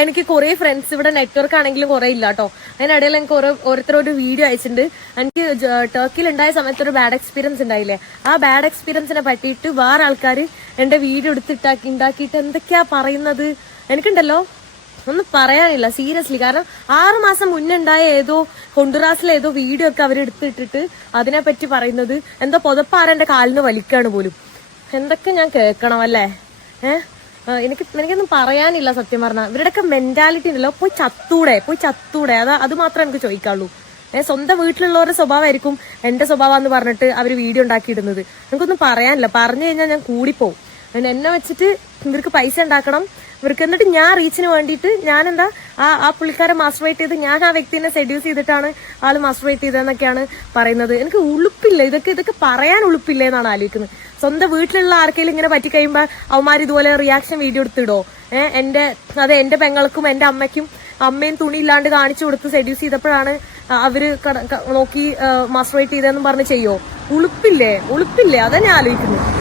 എനിക്ക് കുറെ ഫ്രണ്ട്സ് ഇവിടെ നെറ്റ്വർക്ക് ആണെങ്കിലും കുറെ ഇല്ല കേട്ടോ. അതിനിടയിൽ എനിക്ക് ഓരോരുത്തരൊരു വീഡിയോ അയച്ചിട്ടുണ്ട്. എനിക്ക് ടർക്കിയിൽ ഉണ്ടായ സമയത്ത് ഒരു ബാഡ് എക്സ്പീരിയൻസ് ഉണ്ടായില്ലേ, ആ ബാഡ് എക്സ്പീരിയൻസിനെ പറ്റിയിട്ട് വേറെ ആൾക്കാർ എന്റെ വീഡിയോ ഉണ്ടാക്കിയിട്ട് എന്തൊക്കെയാ പറയുന്നത്. എനിക്കുണ്ടല്ലോ ഒന്നും പറയാനില്ല സീരിയസ്ലി. കാരണം 6 മാസം മുന്നേ ഉണ്ടായ ഏതോ ഹൊണ്ടുറാസിലെ ഏതോ വീഡിയോ ഒക്കെ അവർ എടുത്തിട്ടിട്ട് അതിനെപ്പറ്റി പറയുന്നത് എന്തോ പുതപ്പാരെന്റെ കാലിന് വലിക്കാണ് പോലും. എന്തൊക്കെ ഞാൻ കേൾക്കണം അല്ലേ? എനിക്കൊന്നും പറയാനില്ല സത്യം പറഞ്ഞാൽ. ഇവരുടെയൊക്കെ മെന്റാലിറ്റി ഉണ്ടല്ലോ, പോയി ചത്തൂടെ. അത് മാത്രമേ എനിക്ക് ചോദിക്കാനുള്ളൂ. സ്വന്തം വീട്ടിലുള്ളവരുടെ സ്വഭാവമായിരിക്കും എന്റെ സ്വഭാവം എന്ന് പറഞ്ഞിട്ട് അവർ വീഡിയോ ഉണ്ടാക്കിയിടുന്നത്. എനിക്കൊന്നും പറയാനില്ല. പറഞ്ഞു കഴിഞ്ഞാൽ ഞാൻ കൂടിപ്പോവും. എന്നെ വെച്ചിട്ട് ഇവർക്ക് പൈസ ഉണ്ടാക്കണം, ഇവർക്ക് എന്നിട്ട് ഞാൻ റീച്ചിന് വേണ്ടിയിട്ട് ഞാൻ എന്താ ആ പുള്ളിക്കാരെ മാസ്റ്റർബേറ്റ് ചെയ്ത് ഞാൻ ആ വ്യക്തിനെ സെഡ്യൂസ് ചെയ്തിട്ടാണ് ആള് മാസ്റ്റർബേറ്റ് ചെയ്തതെന്നൊക്കെയാണ് പറയുന്നത്. എനിക്ക് ഉളുപ്പില്ല, ഇതൊക്കെ പറയാൻ ഉളുപ്പില്ല എന്നാണ് ആലോചിക്കുന്നത്. സ്വന്തം വീട്ടിലുള്ള ആർക്കെങ്കിലും ഇങ്ങനെ പറ്റിക്കഴിയുമ്പോൾ അവന്മാർ ഇതുപോലെ റിയാക്ഷൻ വീഡിയോ എടുത്തിടോ? എന്റെ പെങ്ങൾക്കും എന്റെ അമ്മയും തുണി ഇല്ലാണ്ട് കാണിച്ചു കൊടുത്ത് സെഡ്യൂസ് ചെയ്തപ്പോഴാണ് അവര് നോക്കി മാസ്റ്റർബേറ്റ് ചെയ്തതെന്നും പറഞ്ഞ് ചെയ്യോ? ഉളുപ്പില്ലേ? അതാ ഞാൻ ആലോചിക്കുന്നത്.